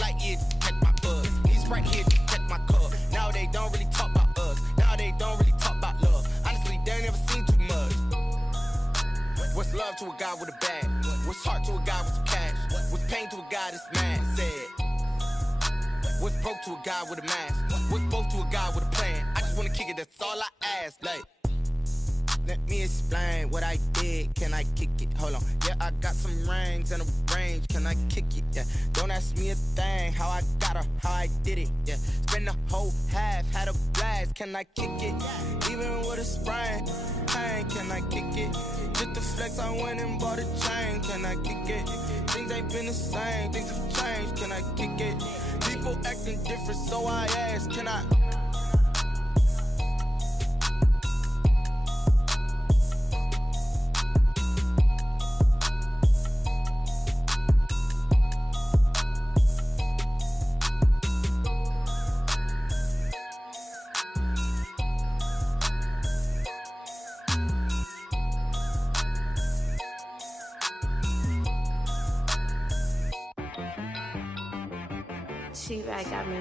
light years to catch my buzz. These right here to catch my cup. Now they don't really talk about us. Now they don't really talk about love. Honestly, they ain't never seen too much. What's love to a guy with a bag? What's heart to a guy with some cash? What's pain to a guy that's mad? Said. What's broke to a guy with a mask? What's both to a guy with a plan? I just wanna kick it, that's all I ask. Like, let me explain what I did. Can I kick it? Hold on. Yeah, I got some rings and a range. Can I kick it? Yeah. Don't ask me a thing. How I got her, how I did it. Yeah. Spend the whole half, had a blast. Can I kick it? Even with a sprain. Pain, can I kick it? Just the flex, I went and bought a chain. Can I kick it? Things ain't been the same. Things have changed. Can I kick it? People acting different, so I ask. Can I? She-Bag got me.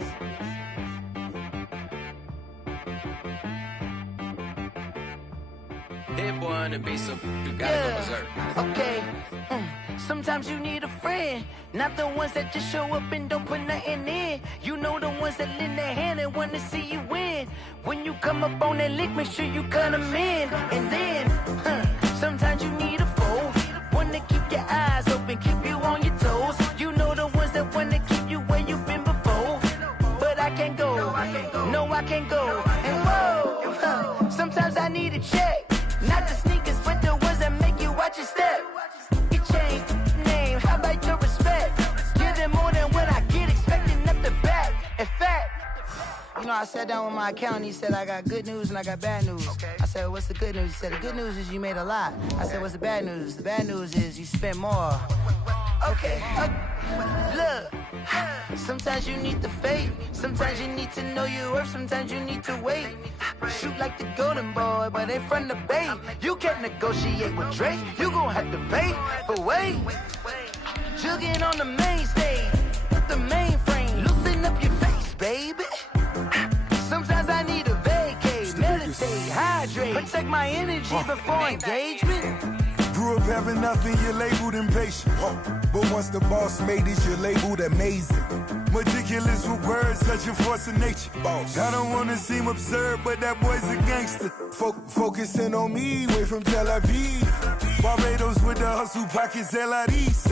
Hit one and be some. You gotta go berserk. Okay. Sometimes you need a friend, not the ones that just show up and don't put nothing in. You know the ones that lend their hand and want to see you win. When you come up on that lick, make sure you cut them in. And then, sometimes you need a foe, one to keep your eyes open, keep you on your toes. You know the ones that want to keep you where you've been before. But I can't go, no I can't go. And whoa, sometimes I need a check, not the sneakers, but the ones that make you watch your step. You change name, how about your respect? Give them more than what I get, expecting up the back. In fact, you know, I sat down with my accountant. He said, I got good news and I got bad news. Okay. I said, what's the good news? He said, the good news is you made a lot. I said, what's the bad news? The bad news is you spent more. Okay, look, sometimes you need the faith. Sometimes you need to know your worth. Sometimes you need to wait. Shoot like the golden boy, but ain't from the bay. You can't negotiate with Drake. You gon' have to pay. But wait, jugging on the main stage, the mainframe, loosen up your face, baby. Sometimes I need a vacate, meditate, hydrate, protect my energy before engagement. Grew up having nothing, you're labeled impatient. But once the boss made it, you're labeled amazing. Meticulous with words, such a force of nature. I don't wanna seem absurd, but that boy's a gangster. Focusing on me, way from Tel Aviv. Barbados with the hustle pockets, LIDs.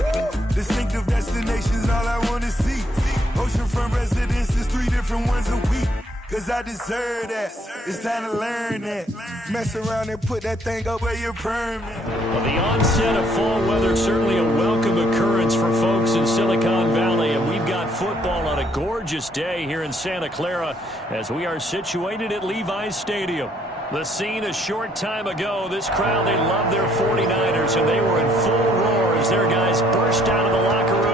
Distinctive destinations, all I wanna see. Oceanfront residences, 3 different ones a week. Cause I deserve that, it's time to learn that. Mess around and put that thing up where you're permanent. Well, the onset of fall weather, certainly a welcome occurrence for folks in Silicon Valley. And we've got football on a gorgeous day here in Santa Clara as we are situated at Levi's Stadium. The scene a short time ago, this crowd, they love their 49ers, and they were in full roar as their guys burst out of the locker room.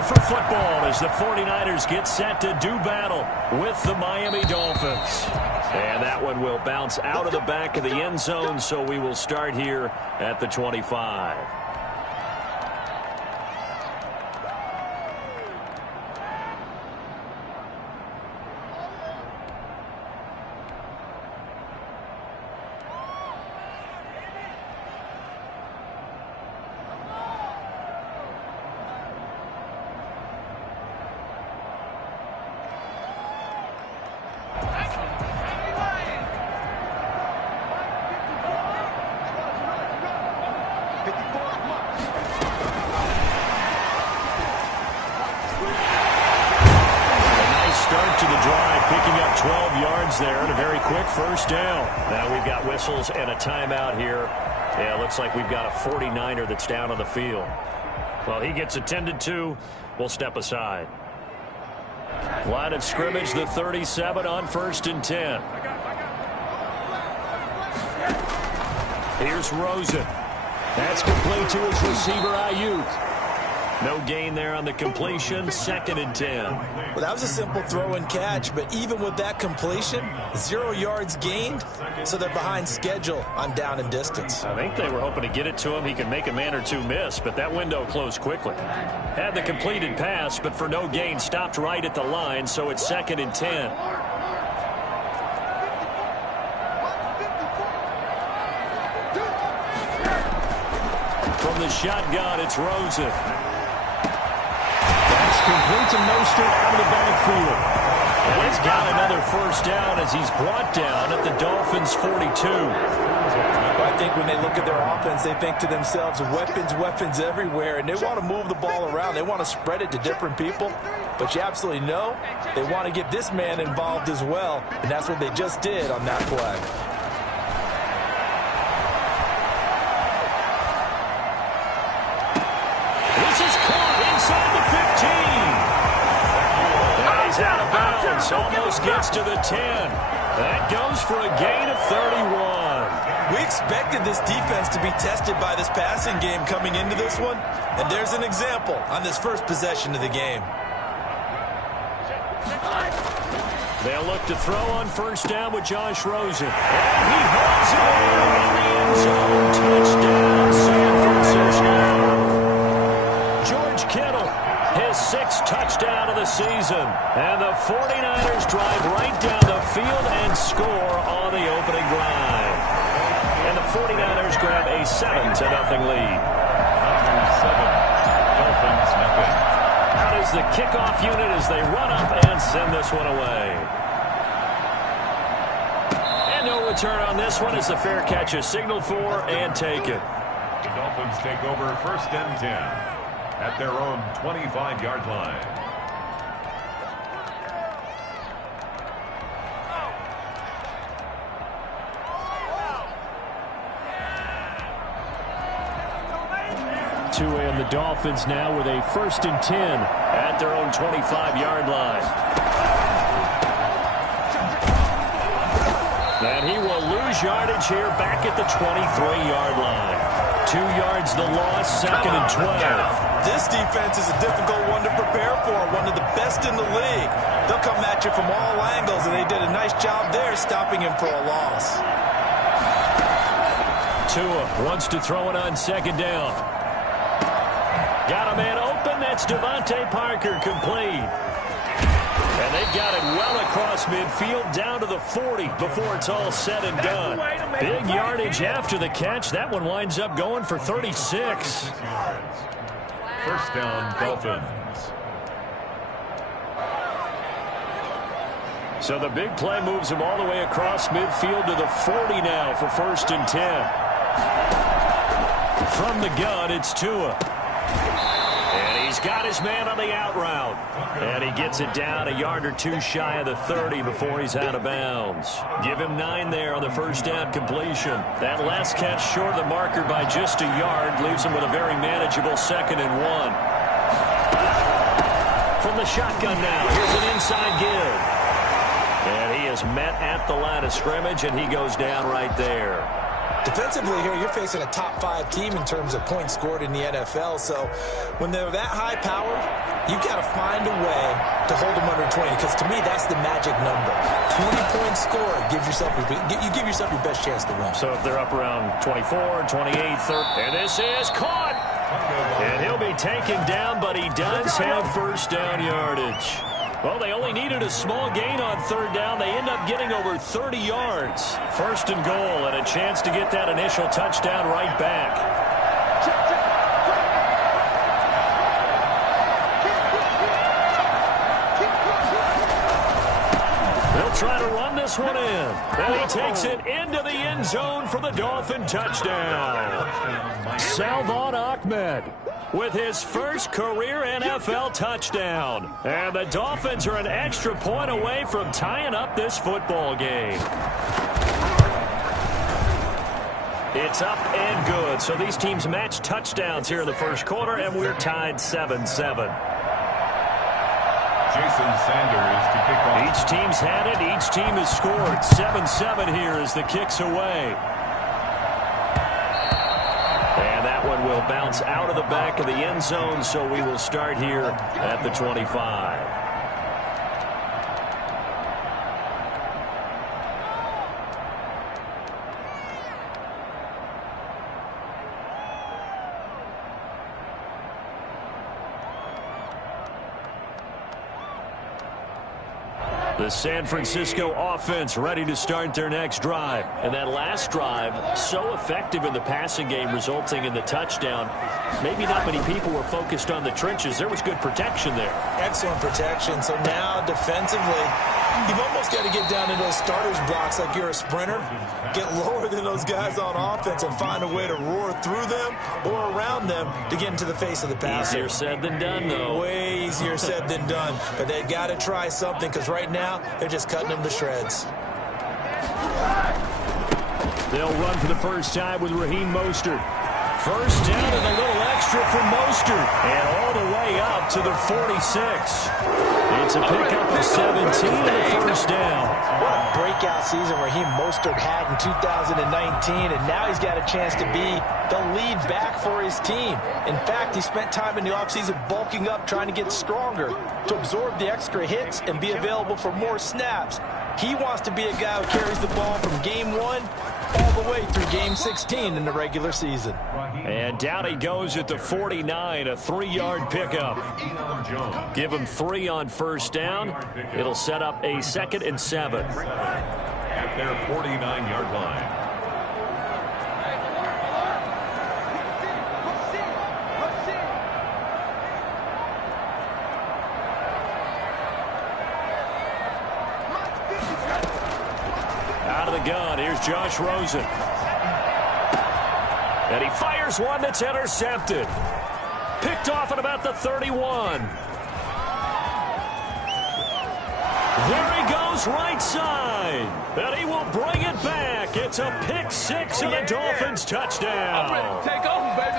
For football as the 49ers get set to do battle with the Miami Dolphins. And that one will bounce out of the back of the end zone, so we will start here at the 25. There and a very quick first down. Now we've got whistles and a timeout here. Yeah, looks like we've got a 49er that's down on the field. Well, he gets attended to. We'll step aside. Line of scrimmage, the 37 on 1st and 10. Here's Rosen. That's complete to his receiver, Ayuk. No gain there on the completion, 2nd and 10. Well, that was a simple throw and catch, but even with that completion, 0 yards gained, so they're behind schedule on down and distance. I think they were hoping to get it to him. He could make a man or two miss, but that window closed quickly. Had the completed pass, but for no gain, stopped right at the line, so it's 2nd and 10. From the shotgun, it's Rosen. That's complete to Mostert out of the backfield. And he's got another first down as he's brought down at the Dolphins' 42. I think when they look at their offense, they think to themselves, weapons everywhere, and they want to move the ball around. They want to spread it to different people, but you absolutely know they want to get this man involved as well, and that's what they just did on that play. Out of bounds, almost gets to the 10. That goes for a gain of 31. We expected this defense to be tested by this passing game coming into this one, and there's an example on this first possession of the game. They'll look to throw on first down with Josh Rosen. And he hauls it in the end zone. Touchdown, San Francisco. George Kittle, his 6th touchdown of the season. And the 49ers drive right down the field and score on the opening drive. And the 49ers grab a 7-0 lead. Dolphins, nothing. Out is the kickoff unit as they run up and send this one away. And no return on this one as the fair catch is signaled for and taken. The Dolphins take over 1st and 10 at their own 25-yard line. And the Dolphins now with a 1st and 10 at their own 25-yard line. And he will lose yardage here back at the 23-yard line. 2 yards the loss, 2nd and 12. This defense is a difficult one to prepare for, one of the best in the league. They'll come at you from all angles, and they did a nice job there stopping him for a loss. Tua wants to throw it on 2nd down. Got a man open. That's Devontae Parker, complete. And they've got it well across midfield down to the 40 before it's all said and done. Big yardage after the catch. That one winds up going for 36. 1st down, Dolphins. So the big play moves him all the way across midfield to the 40 now for 1st and 10. From the gun, it's Tua. And he's got his man on the out route. And he gets it down a yard or two shy of the 30 before he's out of bounds. Give him 9 there on the first down completion. That last catch short of the marker by just a yard leaves him with a very manageable 2nd and 1. From the shotgun now, here's an inside give. And he is met at the line of scrimmage, and he goes down right there. Defensively here, you're facing a top 5 team in terms of points scored in the NFL. So when they're that high powered, you've got to find a way to hold them under 20. Because to me, that's the magic number. 20 points scored gives yourself you give yourself your best chance to win. So if they're up around 24, 28, 30, and this is caught. And he'll be taken down, but he does have first down yardage. Well, they only needed a small gain on 3rd down. They end up getting over 30 yards. 1st and goal, and a chance to get that initial touchdown right back. They'll try to run this one in. And he takes it into the end zone for the Dolphin touchdown. Salvon Ahmed with his first career NFL touchdown. And the Dolphins are an extra point away from tying up this football game. It's up and good. So these teams match touchdowns here in the first quarter, and we're tied 7-7. Jason Sanders to kick off. Each team's had it. Each team has scored. 7-7 here as the kick's away. And that one will will bounce out of the back of the end zone, so we will start here at the 25. The San Francisco offense ready to start their next drive. And that last drive, so effective in the passing game, resulting in the touchdown. Maybe not many people were focused on the trenches. There was good protection there. Excellent protection. So now defensively, you've almost got to get down into those starters blocks like you're a sprinter. Get lower than those guys on offense and find a way to roar through them or around them to get into the face of the passer. Easier said than done, though. Way easier said than done. But they've got to try something, because right now they're just cutting them to shreds. They'll run for the first time with Raheem Mostert. First down and a little extra for Mostert. And all the way up to the 46. It's a pickup of 17 and a first down. What a breakout season Raheem Mostert had in 2019, and now he's got a chance to be the lead back for his team. In fact, he spent time in the offseason bulking up, trying to get stronger to absorb the extra hits and be available for more snaps. He wants to be a guy who carries the ball from game 1 all the way through game 16 in the regular season. And down he goes at the 49, a 3-yard pickup. Give him 3 on first down. It'll set up a 2nd and 7. At their 49-yard line. Out of the gun, here's Josh Rosen. And he fires one that's intercepted. Picked off at about the 31. There he goes, right side. And he will bring it back. It's a pick 6 and a Dolphins touchdown.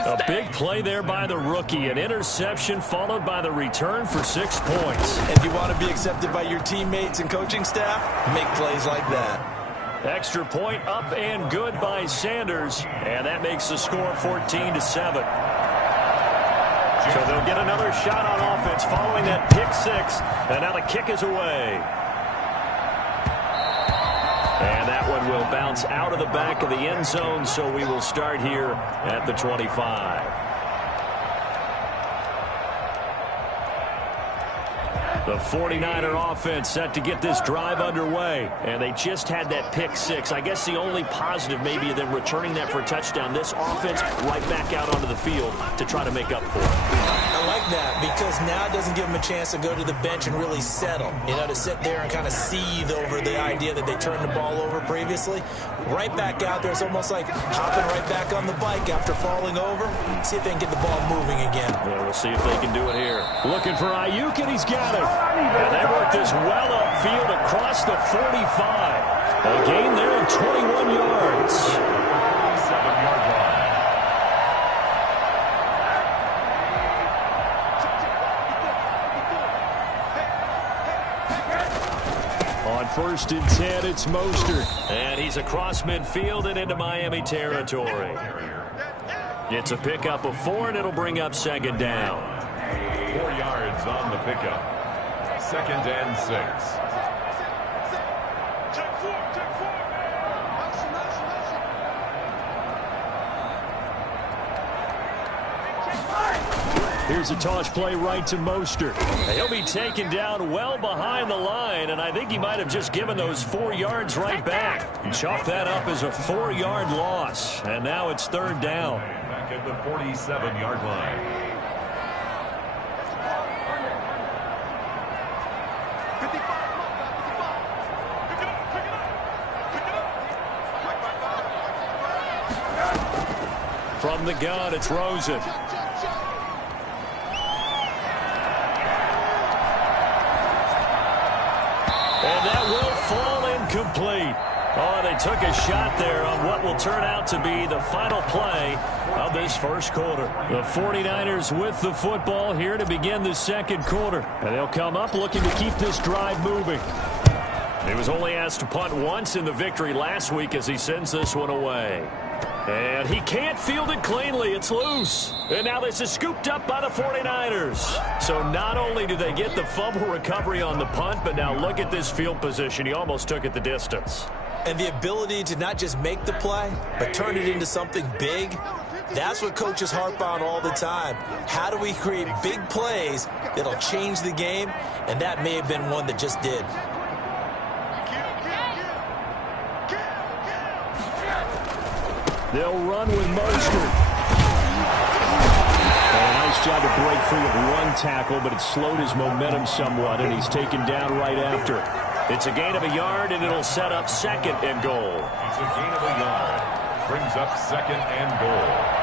A big play there by the rookie. An interception followed by the return for 6 points. If you want to be accepted by your teammates and coaching staff, make plays like that. Extra point up and good by Sanders. And that makes the score 14-7. So they'll get another shot on offense following that pick 6. And now the kick is away. And that one will bounce out of the back of the end zone, so we will start here at the 25. The 49er offense set to get this drive underway. And they just had that pick 6. I guess the only positive maybe of them returning that for a touchdown. This offense right back out onto the field to try to make up for it. I like that, because now it doesn't give them a chance to go to the bench and really settle. You know, to sit there and kind of seethe over the idea that they turned the ball over previously. Right back out there, it's almost like hopping right back on the bike after falling over. See if they can get the ball moving again. Yeah, we'll see if they can do it here. Looking for Ayuk, and he's got it. And they work this well upfield across the 45. A gain there of 21 yards. 7-yard line. On 1st and 10, it's Mostert. And he's across midfield and into Miami territory. It's a pickup of 4, and it'll bring up 2nd down. 4 yards on the pickup. 2nd and 6. Here's a toss play right to Mostert. He'll be taken down well behind the line, and I think he might have just given those 4 yards right back. Chalk that up as a 4-yard loss, and now it's 3rd down. Back at the 47-yard line. From the gun, it's Rosen. And that will fall incomplete. Oh, they took a shot there on what will turn out to be the final play of this first quarter. The 49ers with the football here to begin the second quarter. And they'll come up looking to keep this drive moving. He was only asked to punt once in the victory last week as he sends this one away. And he can't field it cleanly. It's loose. And now this is scooped up by the 49ers. So not only do they get the fumble recovery on the punt, but now look at this field position. He almost took it the distance. And the ability to not just make the play, but turn it into something big, that's what coaches harp on all the time. How do we create big plays that'll change the game? And that may have been one that just did. They'll run with Mostert. A nice job to break free of one tackle, but it slowed his momentum somewhat, and he's taken down right after. It's a gain of a yard, and it'll set up 2nd and goal. It's a gain of a yard. Brings up 2nd and goal.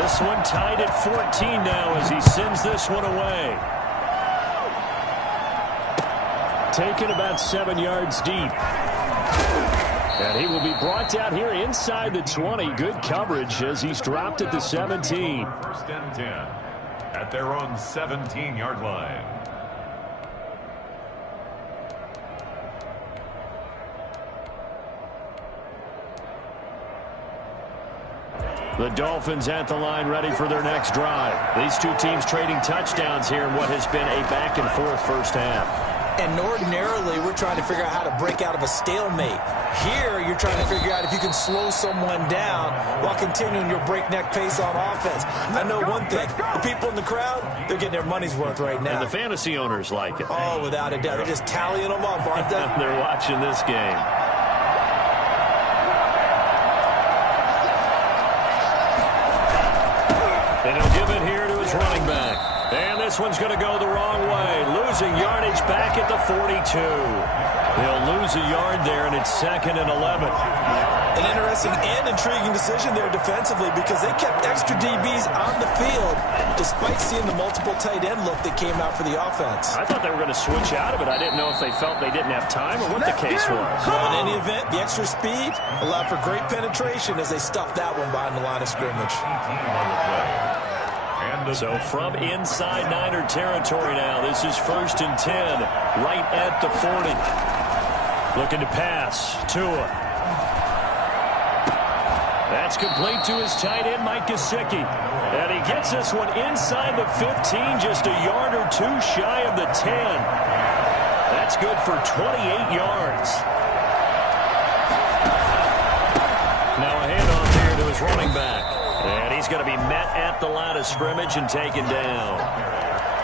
This one tied at 14 now as he sends this one away. Taken about 7 yards deep. And he will be brought down here inside the 20. Good coverage as he's dropped at the 17. 1st and 10 at their own 17-yard line. The Dolphins at the line ready for their next drive. These two teams trading touchdowns here in what has been a back-and-forth first half. And ordinarily, we're trying to figure out how to break out of a stalemate. Here, you're trying to figure out if you can slow someone down while continuing your breakneck pace on offense. I know one thing. The people in the crowd, they're getting their money's worth right now. And the fantasy owners like it. Oh, without a doubt. They're just tallying them up, aren't they? They're watching this game. And he'll give it here to his running back. And this one's going to go the wrong way. Losing yardage back at the 42. They'll lose a yard there, and it's 2nd and 11. An interesting and intriguing decision there defensively because they kept extra DBs on the field despite seeing the multiple tight end look that came out for the offense. I thought they were going to switch out of it. I didn't know if they felt they didn't have time or what the case was. Well, in any event, the extra speed allowed for great penetration as they stuffed that one behind the line of scrimmage. So from inside Niner territory now, this is 1st and 10, right at the 40. Looking to pass. Tua. That's complete to his tight end, Mike Gesicki. And he gets this one inside the 15, just a yard or two shy of the 10. That's good for 28 yards. Now a handoff here to his running back. And he's going to be met at the line of scrimmage and taken down.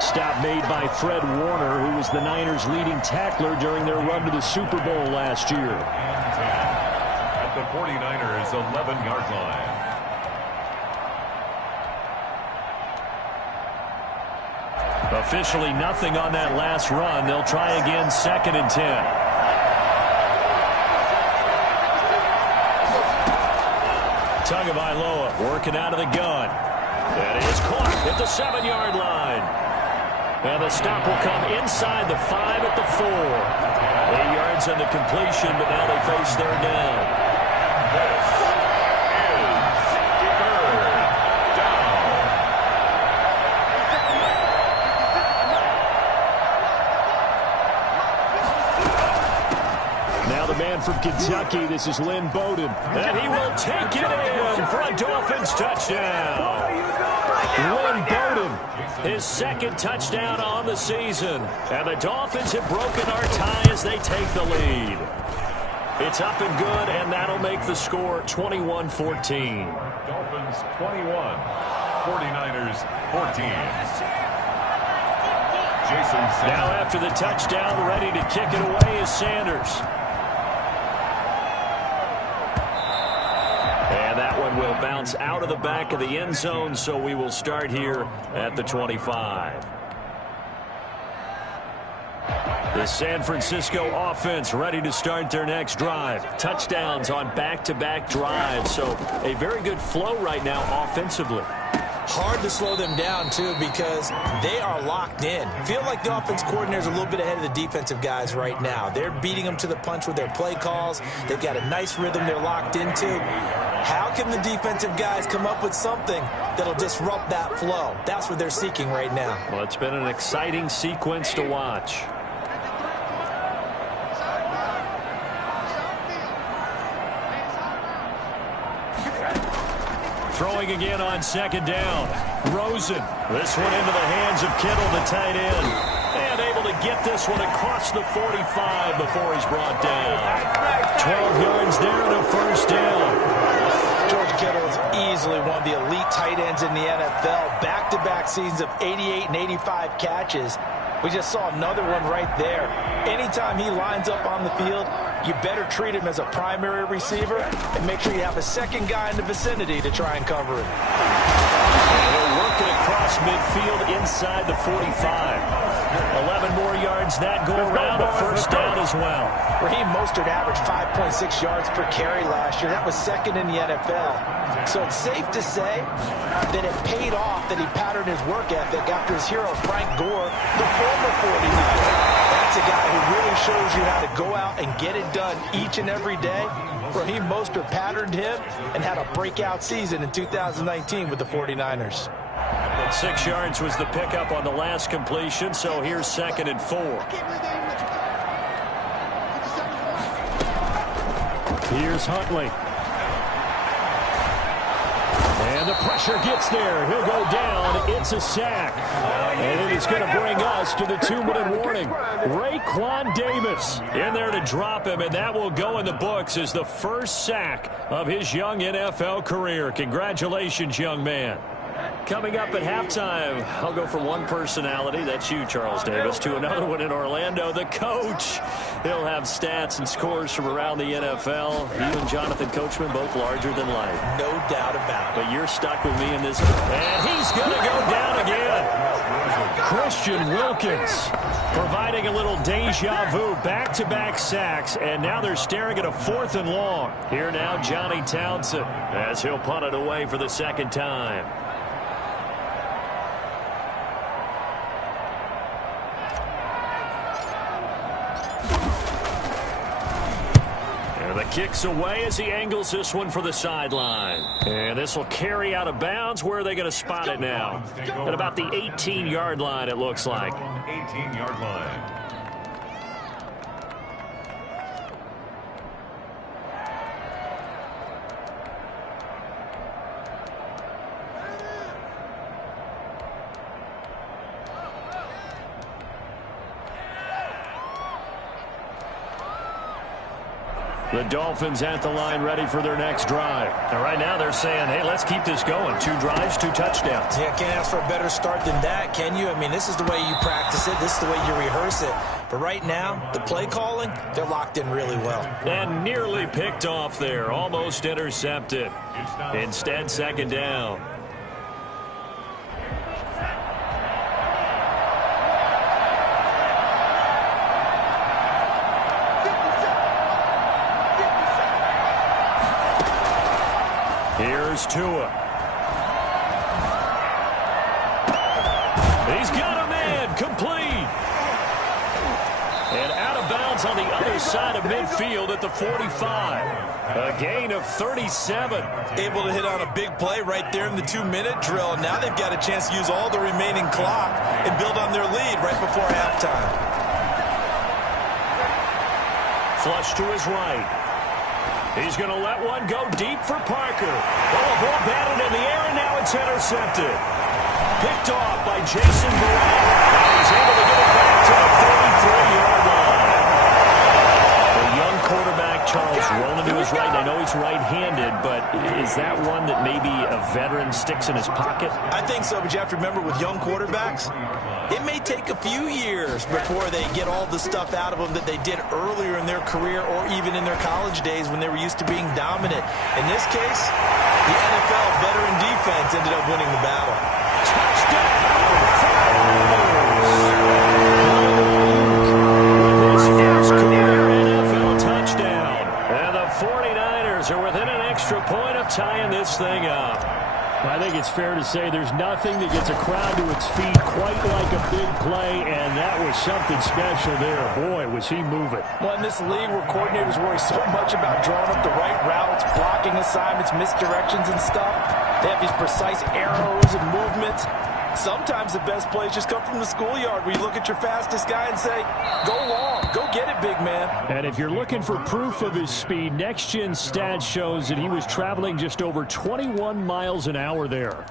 Stop made by Fred Warner, who was the Niners' leading tackler during their run to the Super Bowl last year. At the 49ers' 11-yard line. Officially nothing on that last run. They'll try again 2nd and 10. Tagovailoa working out of the gun. And it is caught at the 7-yard line. And the stop will come inside the 5 at the 4. 8 yards on the completion, but now they face third down. This is third down. Now the man from Kentucky, this is Lynn Bowden. And he will take it in for a Dolphins touchdown. Lynn Bowden, his 2nd touchdown on the season. And the Dolphins have broken our tie as they take the lead. It's up and good, and that'll make the score 21-14. Dolphins 21, 49ers 14. Jason Sanders. Now after the touchdown, ready to kick it away is Sanders. And that one will It'll bounce out of the back of the end zone, so we will start here at the 25. The San Francisco offense ready to start their next drive. Touchdowns on back-to-back drives, so a very good flow right now offensively. Hard to slow them down, too, because they are locked in. Feel like the offense coordinator is a little bit ahead of the defensive guys right now. They're beating them to the punch with their play calls. They've got a nice rhythm they're locked into. How can the defensive guys come up with something that'll disrupt that flow? That's what they're seeking right now. Well, it's been an exciting sequence to watch. Throwing again on second down. Rosen. This one into the hands of Kittle, the tight end. And able to get this one across the 45 before he's brought down. 12 yards there and a first down. George Kittle is easily one of the elite tight ends in the NFL. Back-to-back seasons of 88 and 85 catches. We just saw another one right there. Anytime he lines up on the field, you better treat him as a primary receiver and make sure you have a second guy in the vicinity to try and cover him. They're working across midfield inside the 45. 11 more yards that go around, a first down as well. Raheem Mostert averaged 5.6 yards per carry last year. That was second in the NFL. So it's safe to say that it paid off that he patterned his work ethic after his hero Frank Gore, the former 49er. That's a guy who really shows you how to go out and get it done each and every day. Raheem Mostert patterned him and had a breakout season in 2019 with the 49ers. 6 yards was the pickup on the last completion, so here's 2nd and 4. Here's Huntley. And the pressure gets there. He'll go down. It's a sack. And it is going to bring us to the 2-minute warning. Raekwon Davis in there to drop him, and that will go in the books as the first sack of his young NFL career. Congratulations, young man. Coming up at halftime, I'll go from one personality, that's you, Charles Davis, to another one in Orlando, the coach. He'll have stats and scores from around the NFL. You and Jonathan Coachman, both larger than life. No doubt about it. But you're stuck with me in this. And he's going to go down again. Christian Wilkins providing a little deja vu, back-to-back sacks, and now they're staring at a 4th and long. Here now, Johnny Townsend, as he'll punt it away for the second time. Kicks away as he angles this one for the sideline. And this will carry out of bounds. Where are they going to spot it now? At about the 18-yard line, it looks like. 18-yard line. The Dolphins at the line ready for their next drive. And right now they're saying, hey, let's keep this going. 2 drives, 2 touchdowns. Yeah, can't ask for a better start than that, can you? I mean, this is the way you practice it. This is the way you rehearse it. But right now, the play calling, they're locked in really well. And nearly picked off there. Almost intercepted. Instead, second down. Here's Tua. He's got a man, complete. And out of bounds on the other side of midfield at the 45. A gain of 37. Able to hit on a big play right there in the 2-minute drill. And now they've got a chance to use all the remaining clock and build on their lead right before halftime. Flush to his right. He's going to let one go deep for Parker. Oh, ball batted in the air, and now it's intercepted. Picked off by Jason Verrett. He's able to get it back to the 33-yard line. The young quarterback, Charles He's rolling to his right. I know he's right-handed, but is that one that maybe a veteran sticks in his pocket? I think so, but you have to remember with young quarterbacks, it may take a few years before they get all the stuff out of them that they did earlier in their career or even in their college days when they were used to being dominant. In this case, the NFL veteran defense ended up winning the battle. Touchdown! With his first career NFL touchdown. And the 49ers are within an extra point of tying this thing up. I think it's fair to say there's nothing that gets a crowd to its feet quite like a big play, and that was something special there. Boy, was he moving. Well, in this league where coordinators worry so much about drawing up the right routes, blocking assignments, misdirections and stuff, they have these precise arrows and movements. Sometimes the best plays just come from the schoolyard where you look at your fastest guy and say, go long, go get it, big man. And if you're looking for proof of his speed, Next Gen Stats shows that he was traveling just over 21 miles an hour there.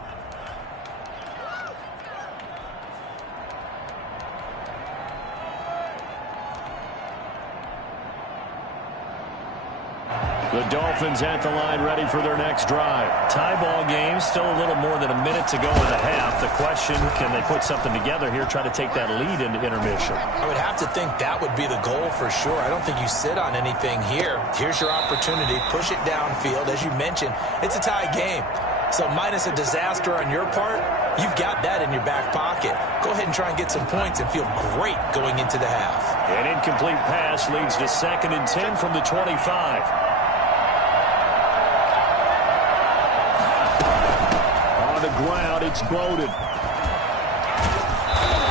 The Dolphins at the line ready for their next drive. Tie ball game, still a little more than a minute to go in the half. The question, can they put something together here, try to take that lead into intermission? I would have to think that would be the goal for sure. I don't think you sit on anything here. Here's your opportunity. Push it downfield. As you mentioned, it's a tie game. So minus a disaster on your part, you've got that in your back pocket. Go ahead and try and get some points and feel great going into the half. An incomplete pass leads to 2nd and 10 from the 25. Ground, it's Bowden.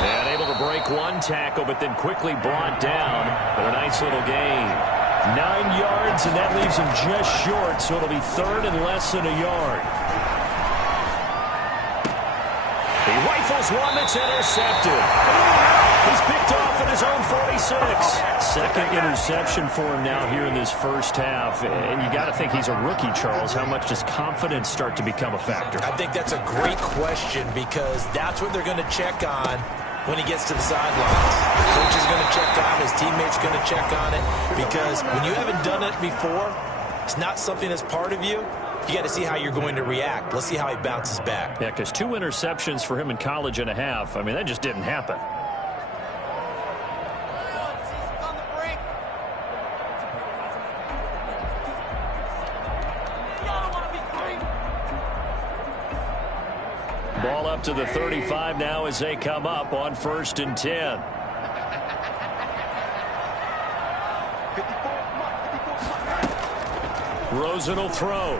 And able to break one tackle, but then quickly brought down. But a nice little gain. 9 yards, and that leaves him just short, so it'll be 3rd and less than a yard. He rifles one that's intercepted. He's picked off at his own 46. Second interception for him now here in this first half. And you got to think he's a rookie, Charles. How much does confidence start to become a factor? I think that's a great question because that's what they're going to check on when he gets to the sidelines. The coach is going to check on it. His teammates going to check on it because when you haven't done it before, it's not something that's part of you. You got to see how you're going to react. Let's see how he bounces back. Yeah, because 2 interceptions for him in college and a half. I mean, that just didn't happen. Ball up to the 35 now as they come up on 1st and 10. Rosen will throw.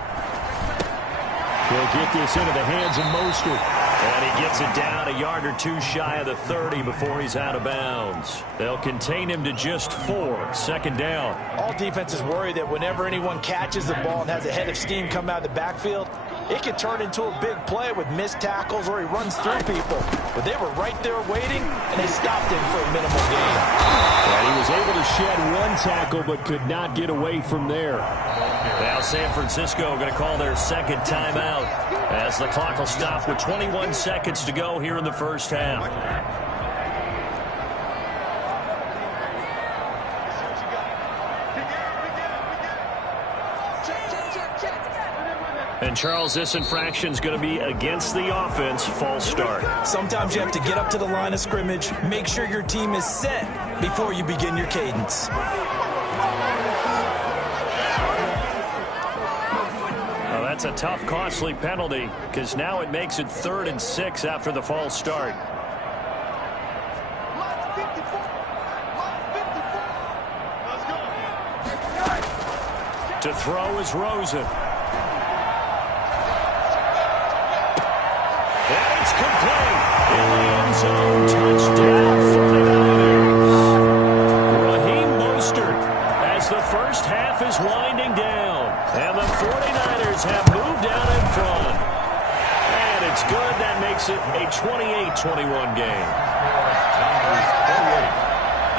He'll get this into the hands of Mostert. And he gets it down a yard or 2 shy of the 30 before he's out of bounds. They'll contain him to just 4. 2nd down. All defenses worry that whenever anyone catches the ball and has a head of steam come out of the backfield, it could turn into a big play with missed tackles or he runs through people. But they were right there waiting, and they stopped him for a minimal gain. And he was able to shed 1 tackle but could not get away from there. Now San Francisco going to call their 2nd timeout as the clock will stop with 21 seconds to go here in the first half. And Charles, this infraction is going to be against the offense. False start. Sometimes you have to get up to the line of scrimmage, make sure your team is set before you begin your cadence. Well, that's a tough, costly penalty because now it makes it 3rd and 6 after the false start. To throw is Rosen. And it's complete. In the end zone, touchdown 49ers. Raheem Mostert as the first half is winding down. And the 49ers have moved out in front. And it's good. That makes it a 28-21 game.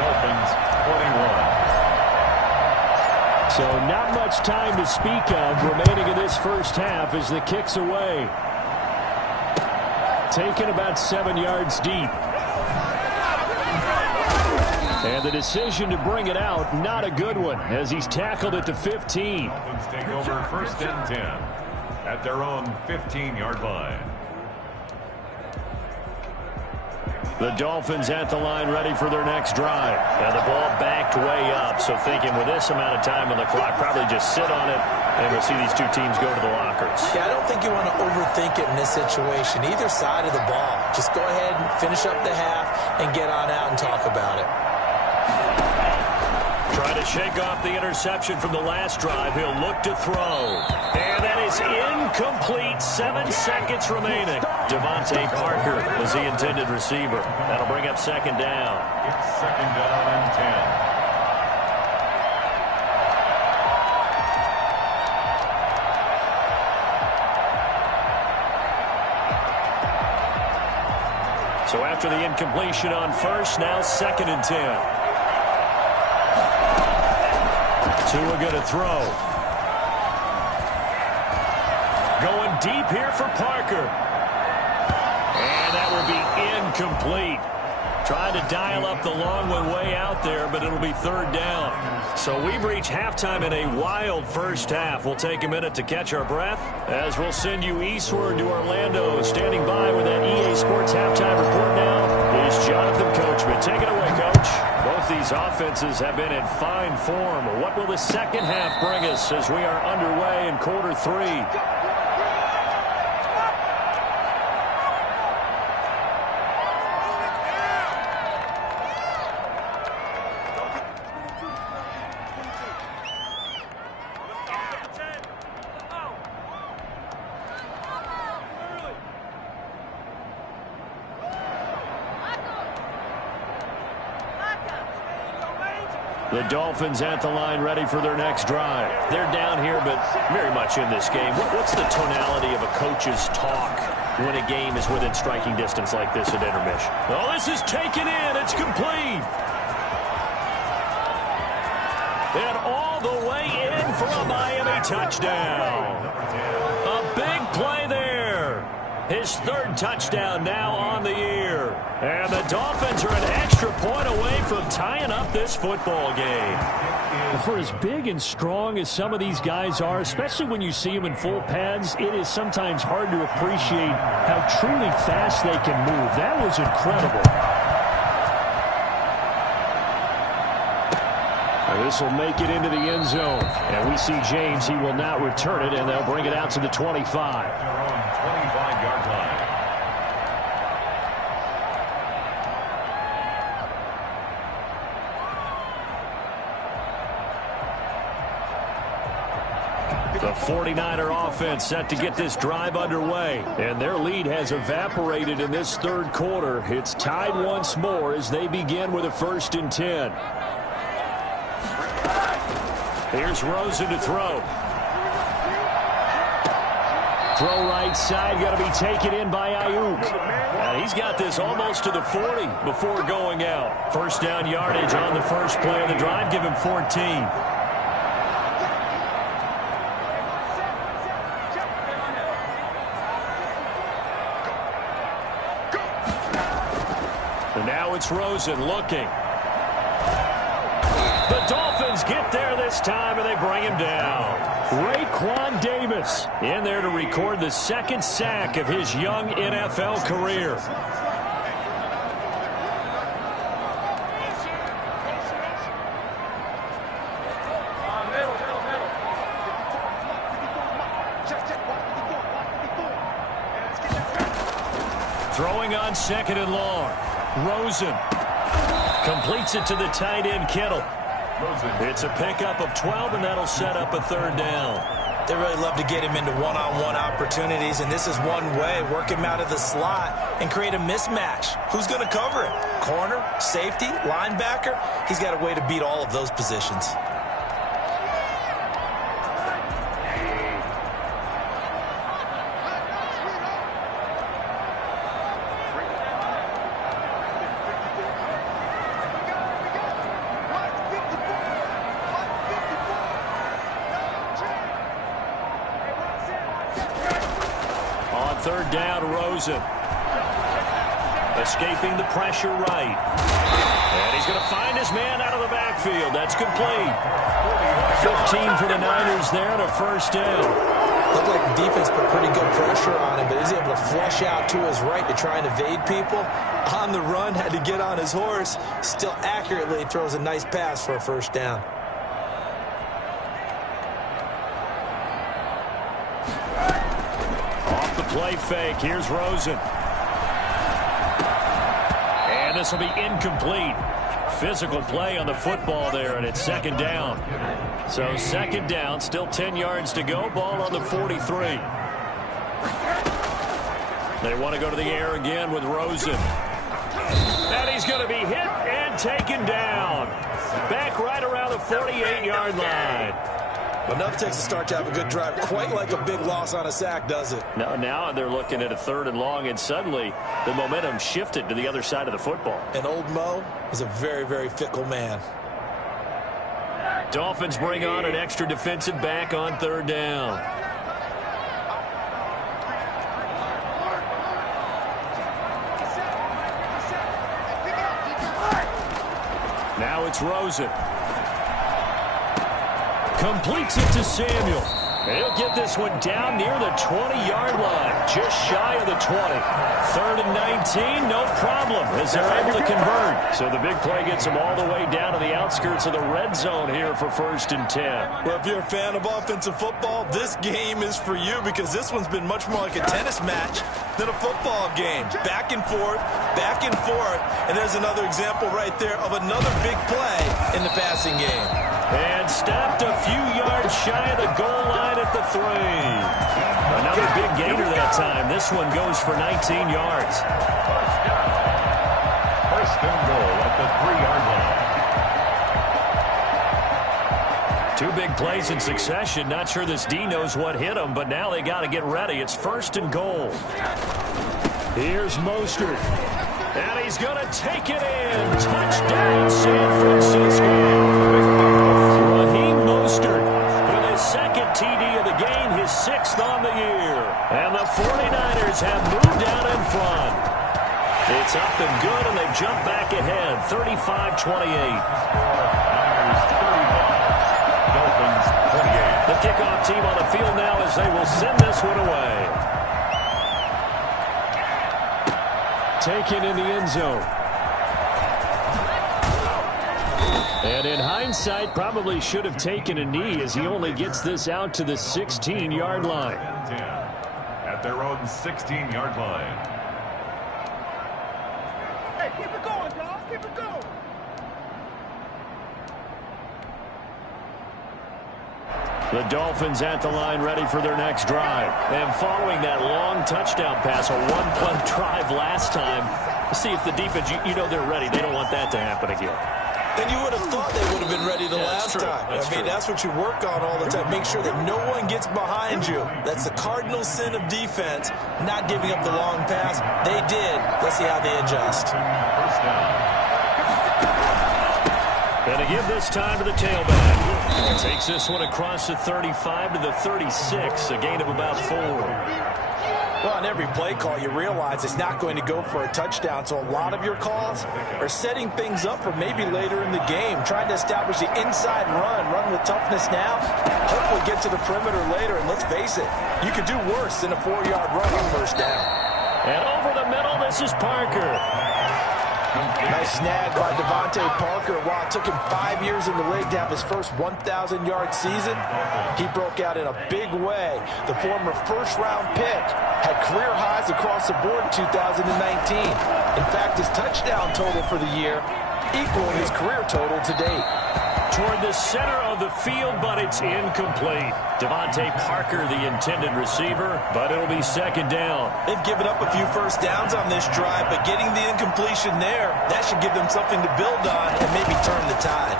Dolphins 41. So not much time to speak of remaining in this first half as the kick's away. Taken about 7 yards deep. And the decision to bring it out, not a good one, as he's tackled it to 15. Dolphins take over first and 10 at their own 15-yard line. The Dolphins at the line ready for their next drive. And the ball backed way up, so thinking with this amount of time on the clock, probably just sit on it, and we'll see these two teams go to the lockers. Yeah, I don't think you want to overthink it in this situation. Either side of the ball. Just go ahead and finish up the half and get on out and talk about it. Trying to shake off the interception from the last drive. He'll look to throw. And that is incomplete. 7 seconds remaining. Devontae Parker was the intended receiver. That'll bring up second down. It's second down and 10. So after the incompletion on first, now second and 10. Tua going to throw. Going deep here for Parker. And that will be incomplete. Trying to dial up the long one way out there, but it'll be third down. So we've reached halftime in a wild first half. We'll take a minute to catch our breath as we'll send you eastward to Orlando. Standing by with that EA Sports halftime report now is Jonathan Coachman. Take it away, Coach. Both these offenses have been in fine form. What will the second half bring us as we are underway in quarter three? The Dolphins at the line ready for their next drive. They're down here, but very much in this game. What's the tonality of a coach's talk when a game is within striking distance like this at intermission? Oh, this is taken in. It's complete. And all the way in for a Miami touchdown. A big play there. His third touchdown now on the year. And the Dolphins are an extra point away from tying up this football game. For as big and strong as some of these guys are, especially when you see them in full pads, it is sometimes hard to appreciate how truly fast they can move. That was incredible. This will make it into the end zone. And we see James. He will not return it, and they'll bring it out to the 25. Their own 25-yard line. The 49er offense set to get this drive underway. And their lead has evaporated in this third quarter. It's tied once more as they begin with a 1st and 10. Here's Rosen to throw. Throw right side, got to be taken in by Ayuk. And he's got this almost to the 40 before going out. First down yardage on the first play of the drive. Give him 14. And now it's Rosen looking. The Dolphins get there this time, and they bring him down. Raekwon Davis in there to record the second sack of his young NFL career. Throwing on 2nd and long. Rosen completes it to the tight end, Kittle. It's a pickup of 12, and that'll set up a third down. They really love to get him into one-on-one opportunities, and this is one way. Work him out of the slot and create a mismatch. Who's going to cover it? Corner, safety, linebacker? He's got a way to beat all of those positions. Third down, Rosen. Escaping the pressure right. And he's going to find his man out of the backfield. That's complete. 15 for the Niners there and a first down. Looked like the defense put pretty good pressure on him, but he's able to flush out to his right to try and evade people. On the run, had to get on his horse. Still accurately throws a nice pass for a first down. Off the play fake. Here's Rosen. And this will be incomplete. Physical play on the football there, and it's second down. So second down, still 10 yards to go. Ball on the 43. They want to go to the air again with Rosen. And he's going to be hit and taken down. Back right around the 48-yard line. But nothing takes a start to have a good drive. Quite like a big loss on a sack, does it? Now they're looking at a 3rd and long, and suddenly the momentum shifted to the other side of the football. And old Mo is a very, very fickle man. Dolphins bring on an extra defensive back on 3rd down. Now it's Rosen. Completes it to Samuel. He'll get this one down near the 20-yard line, just shy of the 20. 3rd and 19, no problem, as they're able to convert. So the big play gets them all the way down to the outskirts of the red zone here for 1st and 10. Well, if you're a fan of offensive football, this game is for you because this one's been much more like a tennis match than a football game. Back and forth, and there's another example right there of another big play in the passing game. And stopped a few yards shy of the goal line at the 3. Another big gainer that time. This one goes for 19 yards. First and goal at the 3-yard line. 2 big plays in succession. Not sure this D knows what hit him, but now they got to get ready. It's 1st and goal. Here's Mostert. And he's going to take it in. Touchdown, San Francisco. With his 2nd TD of the game, his 6th on the year. And the 49ers have moved out in front. It's up and good, and they've jumped back ahead, 35-28. Dolphins 28. The kickoff team on the field now as they will send this one away. Taken in the end zone. And in hindsight, probably should have taken a knee as he only gets this out to the 16-yard line. 10 at their own 16-yard line. Hey, keep it going, dog. Keep it going. The Dolphins at the line ready for their next drive. And following that long touchdown pass, a 1-punt drive last time, see if the defense, you know they're ready. They don't want that to happen again. And you would have thought they would have been ready the last time. That's what you work on all the time. Make sure that no one gets behind you. That's the cardinal sin of defense, not giving up the long pass. They did. Let's see how they adjust. First down. And to give this time to the tailback. Takes this one across the 35 to the 36, a gain of about 4. Well, on every play call, you realize it's not going to go for a touchdown, so a lot of your calls are setting things up for maybe later in the game, trying to establish the inside run with toughness now, hopefully get to the perimeter later, and let's face it, you could do worse than a 4-yard run on first down. And over the middle, this is Parker. Nice snag by Devontae Parker. While it took him 5 years in the league to have his first 1,000-yard season, he broke out in a big way. The former first-round pick had career highs across the board in 2019. In fact, his touchdown total for the year equaled his career total to date. Toward the center of the field, but it's incomplete. Devontae Parker, the intended receiver, but it'll be second down. They've given up a few first downs on this drive, but getting the incompletion there, that should give them something to build on and maybe turn the tide.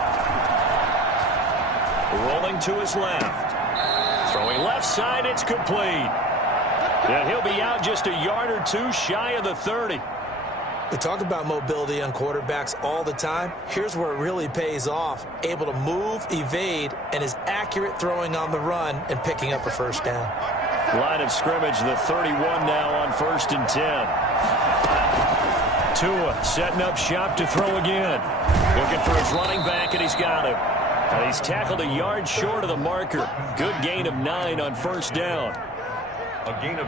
Rolling to his left. Throwing left side, it's complete. And he'll be out just a yard or two shy of the 30. We talk about mobility on quarterbacks all the time. Here's where it really pays off. Able to move, evade, and is accurate throwing on the run and picking up a first down. Line of scrimmage, the 31 now on 1st and 10. Tua setting up shop to throw again. Looking for his running back, and he's got him. And he's tackled a yard short of the marker. Good gain of 9 on first down.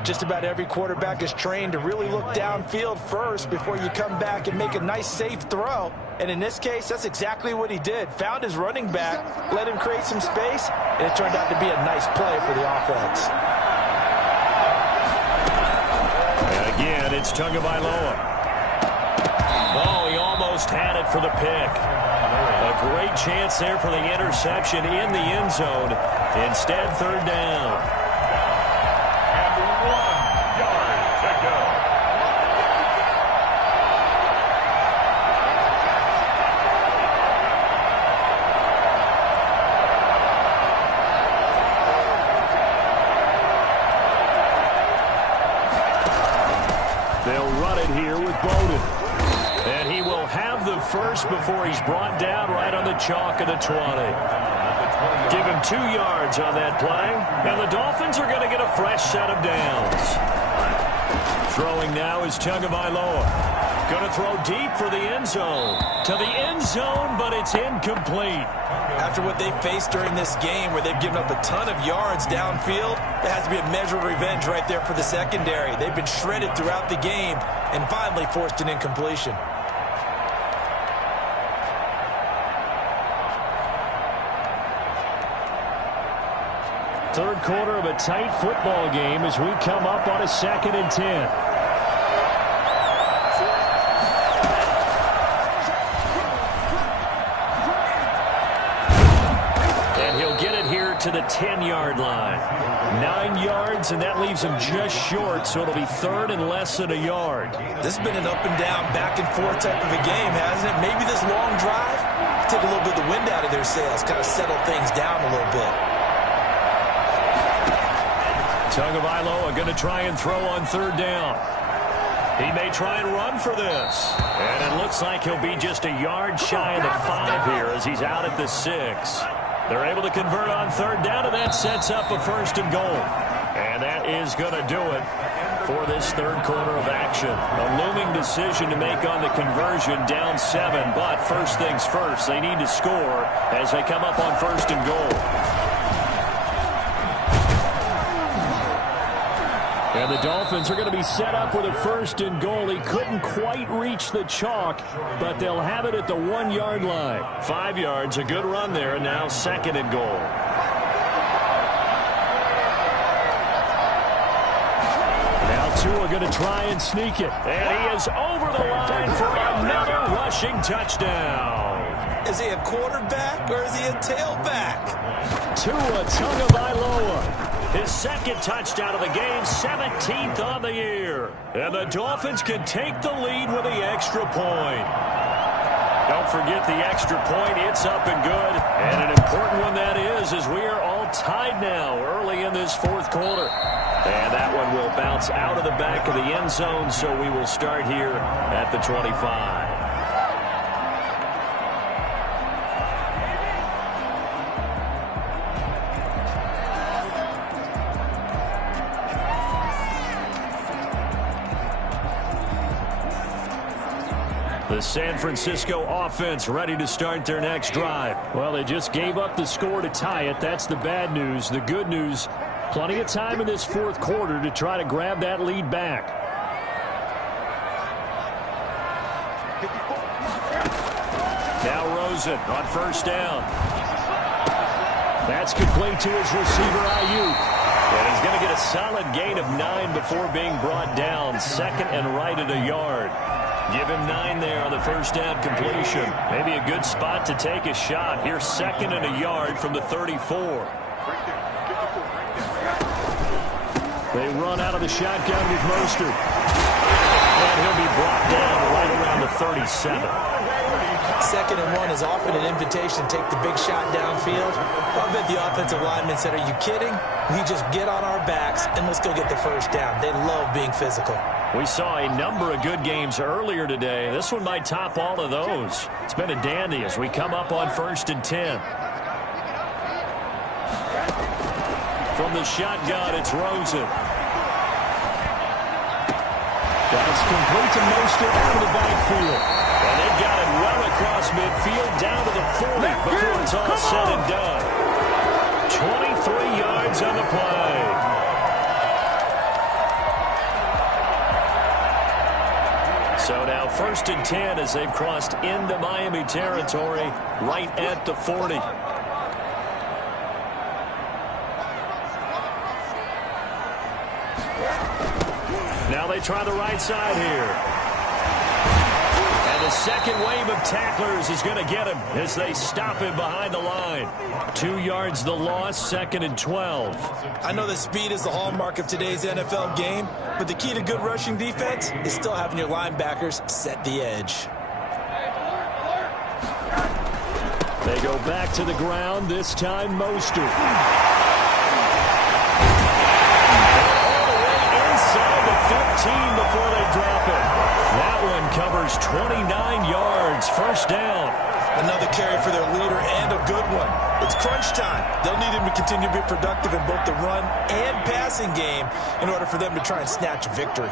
Just about every quarterback is trained to really look downfield first before you come back and make a nice, safe throw. And in this case, that's exactly what he did. Found his running back, let him create some space, and it turned out to be a nice play for the offense. And again, it's Tagovailoa. Oh, he almost had it for the pick. A great chance there for the interception in the end zone. Instead, third down. And he will have the first before he's brought down right on the chalk of the 20. Give him 2 yards on that play, and the Dolphins are going to get a fresh set of downs. Throwing now is Tagovailoa. Going to throw deep for the end zone. To the end zone, but it's incomplete. After what they've faced during this game where they've given up a ton of yards downfield, there has to be a measure of revenge right there for the secondary. They've been shredded throughout the game and finally forced an incompletion. Third quarter of a tight football game as we come up on a 2nd and 10. To the 10-yard line. 9 yards, and that leaves him just short, so it'll be third and less than a yard. This has been an up-and-down, back-and-forth type of a game, hasn't it? Maybe this long drive take a little bit of the wind out of their sails, kind of settle things down a little bit. Tagovailoa going to try and throw on third down. He may try and run for this. And it looks like he'll be just a yard shy of the 5 here as he's out at the 6. They're able to convert on third down, and that sets up a 1st and goal. And that is going to do it for this third quarter of action. A looming decision to make on the conversion, down 7. But first things first, they need to score as they come up on 1st and goal. And the Dolphins are going to be set up with a 1st and goal. He couldn't quite reach the chalk, but they'll have it at the 1-yard line. 5 yards, a good run there, and now 2nd and goal. Now Tua going to try and sneak it. And he is over the line for another rushing touchdown. Is he a quarterback or is he a tailback? Tua Tagovailoa. His 2nd touchdown of the game, 17th on the year. And the Dolphins can take the lead with the extra point. Don't forget the extra point. It's up and good. And an important one that is, as we are all tied now early in this 4th quarter. And that one will bounce out of the back of the end zone, so we will start here at the 25. The San Francisco offense ready to start their next drive. Well, they just gave up the score to tie it. That's the bad news. The good news, plenty of time in this 4th quarter to try to grab that lead back. Now Rosen on 1st down. That's complete to his receiver, Ayuk. And he's going to get a solid gain of 9 before being brought down. 2nd and right at a yard. Give him 9 there on the 1st down completion. Maybe a good spot to take a shot. Here's 2nd and a yard from the 34. They run out of the shotgun with Mostert. And he'll be brought down right around the 37. 2nd and 1 is often an invitation to take the big shot downfield. I bet the offensive lineman said, "Are you kidding? We just get on our backs and let's go get the 1st down." They love being physical. We saw a number of good games earlier today. This one might top all of those. It's been a dandy as we come up on 1st and 10. From the shotgun, it's Rosen. That's complete to Mostert out of the backfield. And they've got it well across midfield down to the 40 before it's all said and done. 23 yards on the play. So now 1st and 10 as they've crossed into Miami territory right at the 40. Now they try the right side here. And the second wave of tacklers is going to get him as they stop him behind the line. 2 yards the loss, 2nd and 12. I know that speed is the hallmark of today's NFL game, but the key to good rushing defense is still having your linebackers set the edge. They go back to the ground, this time Mostert. All the way inside the 15 before they drop it. That one covers 29 yards, 1st down. Another carry for their leader and a good one. It's crunch time. They'll need him to continue to be productive in both the run and passing game in order for them to try and snatch a victory.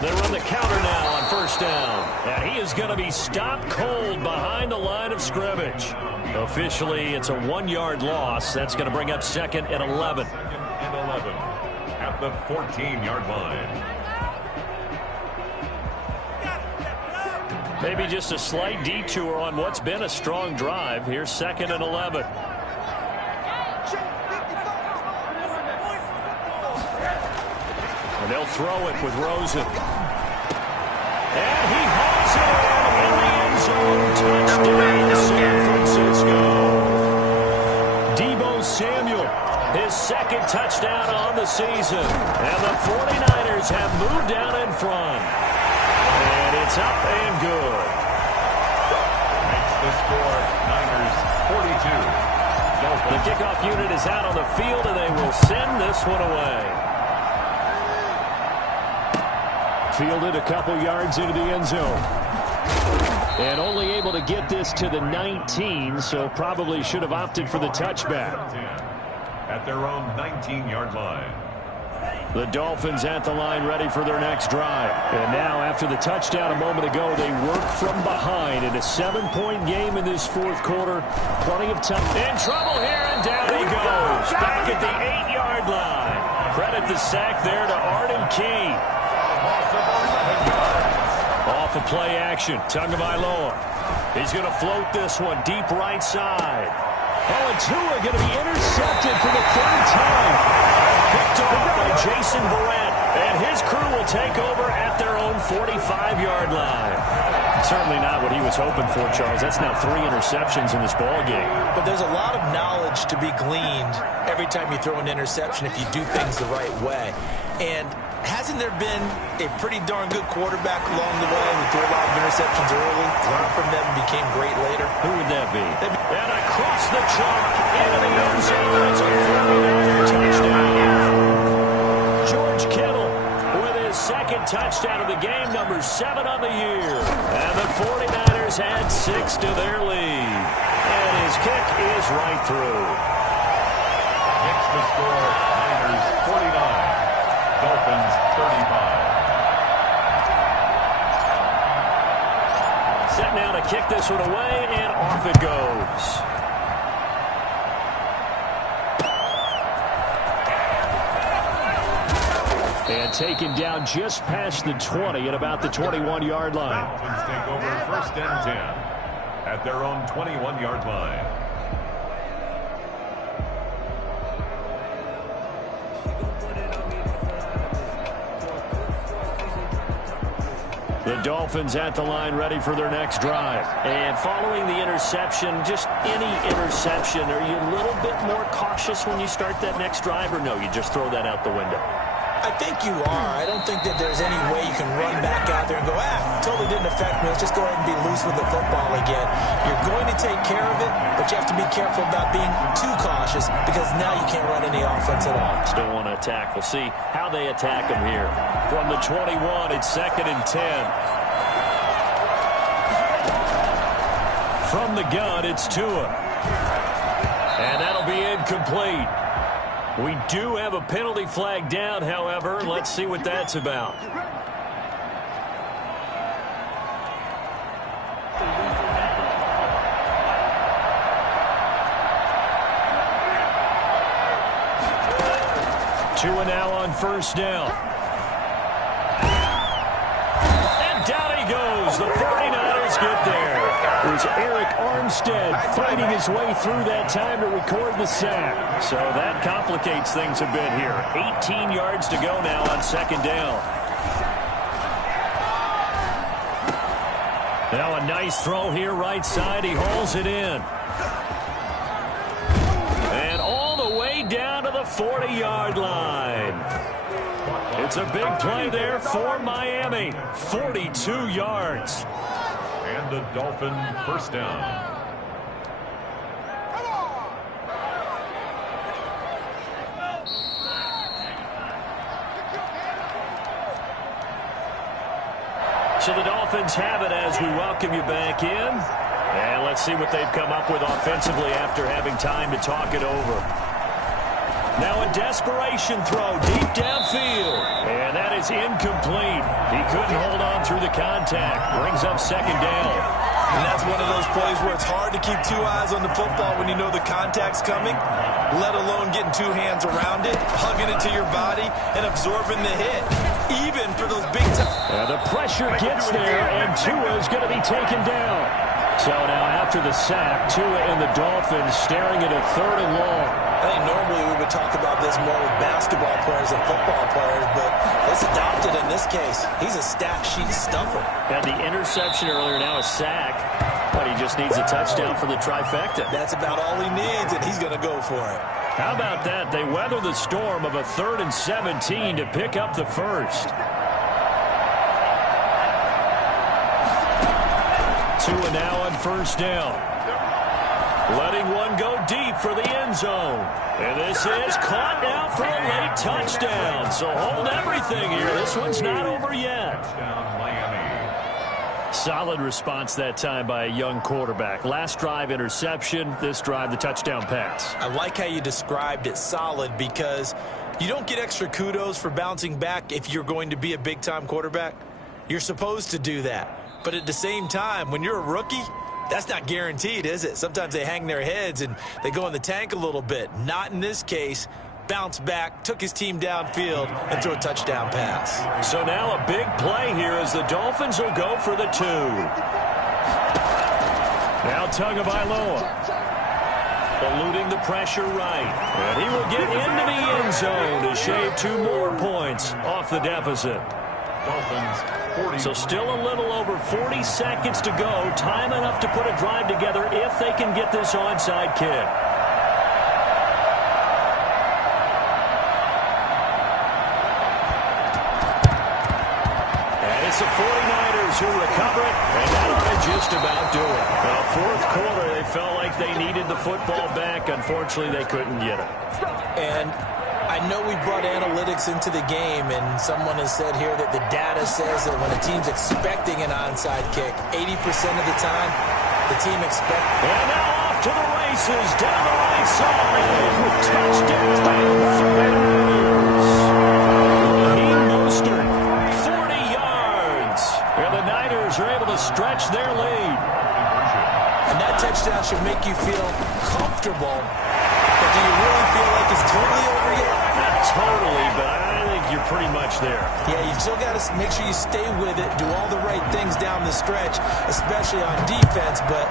They run the counter now on 1st down. And he is going to be stopped cold behind the line of scrimmage. Officially, it's a 1-yard loss. That's going to bring up 2nd and 11. 2nd and 11 at the 14-yard line. Maybe just a slight detour on what's been a strong drive. Here's 2nd and 11. And they'll throw it with Rosen. And he hauls it in the end zone. Touchdown, San Francisco. Deebo Samuel, his 2nd touchdown on the season. And the 49ers have moved down in front. And it's up and good. Makes the score Niners 42. Dolphins. The kickoff unit is out on the field, and they will send this one away. Fielded a couple yards into the end zone. And only able to get this to the 19, so probably should have opted for the touchback. At their own 19-yard line. The Dolphins at the line ready for their next drive. And now after the touchdown a moment ago, they work from behind in a 7-point game in this 4th quarter. Plenty of time. In trouble here, and down he goes. Back at the 8-yard line. Credit the sack there to Arden Key. Off of play action, Tagovailoa. He's going to float this one deep right side. Oh, and Tua going to be intercepted for the 3rd time. Picked off by Jason Verrett, and his crew will take over at their own 45-yard line. Certainly not what he was hoping for, Charles. That's now 3 interceptions in this ball game. But there's a lot of knowledge to be gleaned every time you throw an interception if you do things the right way. And hasn't there been a pretty darn good quarterback along the way who threw a lot of interceptions early, learned from them, and became great later? Who would that be? And across the chalk into the end zone. It's a 49er touchdown. George Kittle with his 2nd touchdown of the game, number 7 on the year. And the 49ers add 6 to their lead. And his kick is right through. Makes the score Niners 49. Dolphins 35. Set now to kick this one away, and off it goes. And taken down just past the 20 at about the 21-yard line. Dolphins take over 1st and 10 at their own 21-yard line. The Dolphins at the line ready for their next drive. And following the interception, just any interception, are you a little bit more cautious when you start that next drive, or no, you just throw that out the window? I think you are. I don't think that there's any way you can run back out there and go, totally didn't affect me. Let's just go ahead and be loose with the football again. You're going to take care of it, but you have to be careful about being too cautious because now you can't run any offense at all. Still want to attack. We'll see how they attack them here. From the 21, it's 2nd and 10. From the gun, it's Tua. And that'll be incomplete. We do have a penalty flag down, however. Let's see what that's about. Two and now on first down. And down he goes. The 49ers get there. It was Eric Armstead fighting his way through that time to record the sack. So that complicates things a bit here. 18 yards to go now on second down. Now a nice throw here right side. He hauls it in. And all the way down to the 40-yard line. It's a big play there for Miami. 42 yards. And the Dolphin first down. So the Dolphins have it as we welcome you back in. And let's see what they've come up with offensively after having time to talk it over. Now a desperation throw deep downfield. And that is incomplete. He couldn't hold on through the contact. Brings up second down. And that's one of those plays where it's hard to keep two eyes on the football when you know the contact's coming, let alone getting two hands around it, hugging it to your body, and absorbing the hit, even for those big times. The pressure gets there, and Tua's going to be taken down. So now after the sack, Tua and the Dolphins staring at a third and long. I think normally we would talk about this more with basketball players than football players, but it's adopted in this case. He's a stat sheet stuffer. Had the interception earlier, now a sack, but he just needs a touchdown for the trifecta. That's about all he needs, and he's going to go for it. How about that? They weather the storm of a 3rd and 17 to pick up the first. Tua now on first down. Letting one go deep for the end zone. And this is caught now for a late touchdown. So hold everything here. This one's not over yet. Touchdown, Miami. Solid response that time by a young quarterback. Last drive, interception. This drive, the touchdown pass. I like how you described it solid because you don't get extra kudos for bouncing back if you're going to be a big-time quarterback. You're supposed to do that. But at the same time, when you're a rookie, that's not guaranteed, is it? Sometimes they hang their heads and they go in the tank a little bit. Not in this case. Bounced back, took his team downfield, and threw a touchdown pass. So now a big play here as the Dolphins will go for the 2. Now Tagovailoa. Eluding the pressure right. And he will get into the end zone to shave 2 more points off the deficit. Dolphins, So still a little over 40 seconds to go. Time enough to put a drive together if they can get this onside kick. And it's the 49ers who recover it, and that ought to just about do it. Well, fourth quarter, they felt like they needed the football back. Unfortunately, they couldn't get it. And I know we brought analytics into the game, and someone has said here that the data says that when a team's expecting an onside kick, 80% of the time, the team expects. And now off to the races, down the right side. Touchdown, 49ers. Raheem Mostert, 40 yards. And the Niners are able to stretch their lead. And that touchdown should make you feel comfortable. But do you really feel like it's totally over yet? Not totally, but I think you're pretty much there. Yeah, you still got to make sure you stay with it, do all the right things down the stretch, especially on defense. But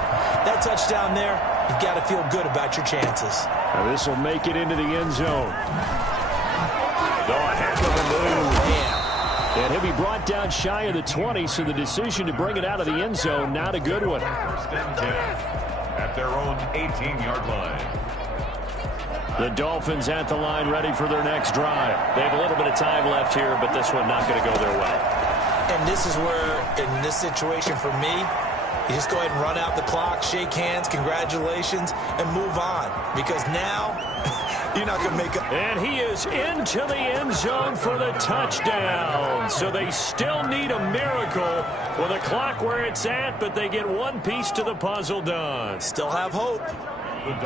that touchdown there, you've got to feel good about your chances. Now this will make it into the end zone. Oh, a heck of a move. And he'll be brought down shy of the 20, so the decision to bring it out of the end zone, not a good one. First and 10 at their own 18-yard line. The Dolphins at the line ready for their next drive. They have a little bit of time left here, but this one not going to go their way. And this is where, in this situation for me, you just go ahead and run out the clock, shake hands, congratulations, and move on. Because now, you're not going to make it. And he is into the end zone for the touchdown. So they still need a miracle with a clock where it's at, but they get one piece to the puzzle done. Still have hope.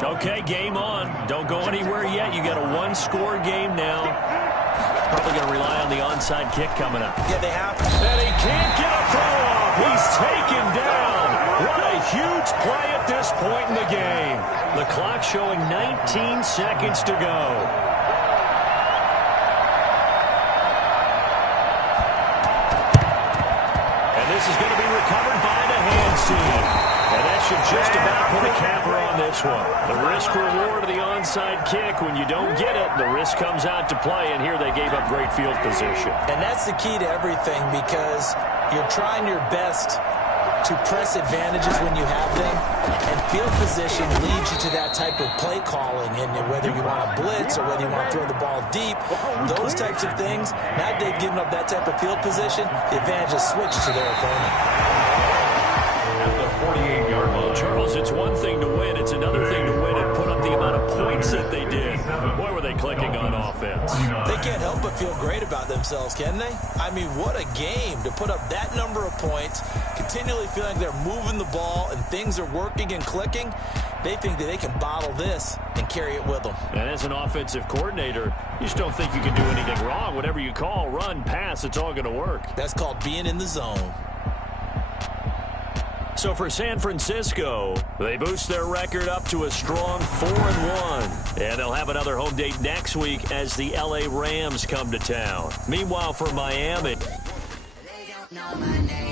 Okay, game on. Don't go anywhere yet. You got a one-score game now. Probably going to rely on the onside kick coming up. Yeah, they have. And he can't get a throw off. He's taken down. What a huge play at this point in the game. The clock showing 19 seconds to go. And this is going to be recovered by the hands team. And that should just about put a capper on this one. The risk-reward of the onside kick, when you don't get it, the risk comes out to play, and here they gave up great field position. And that's the key to everything, because you're trying your best to press advantages when you have them, and field position leads you to that type of play calling, and whether you want to blitz or whether you want to throw the ball deep, those types of things. Now they've given up that type of field position, the advantage is switched to their opponent. At the 48-yard line. Well, Charles, it's one thing to win. It's another thing to win and put up the amount of points that they did. Boy, were they clicking on offense. They can't help but feel great about themselves, can they? I mean, what a game to put up that number of points, continually feeling they're moving the ball and things are working and clicking. They think that they can bottle this and carry it with them. And as an offensive coordinator, you just don't think you can do anything wrong. Whatever you call, run, pass, it's all going to work. That's called being in the zone. So for San Francisco, they boost their record up to a strong 4-1. And they'll have another home date next week as the LA Rams come to town. Meanwhile, for Miami. They don't know my name.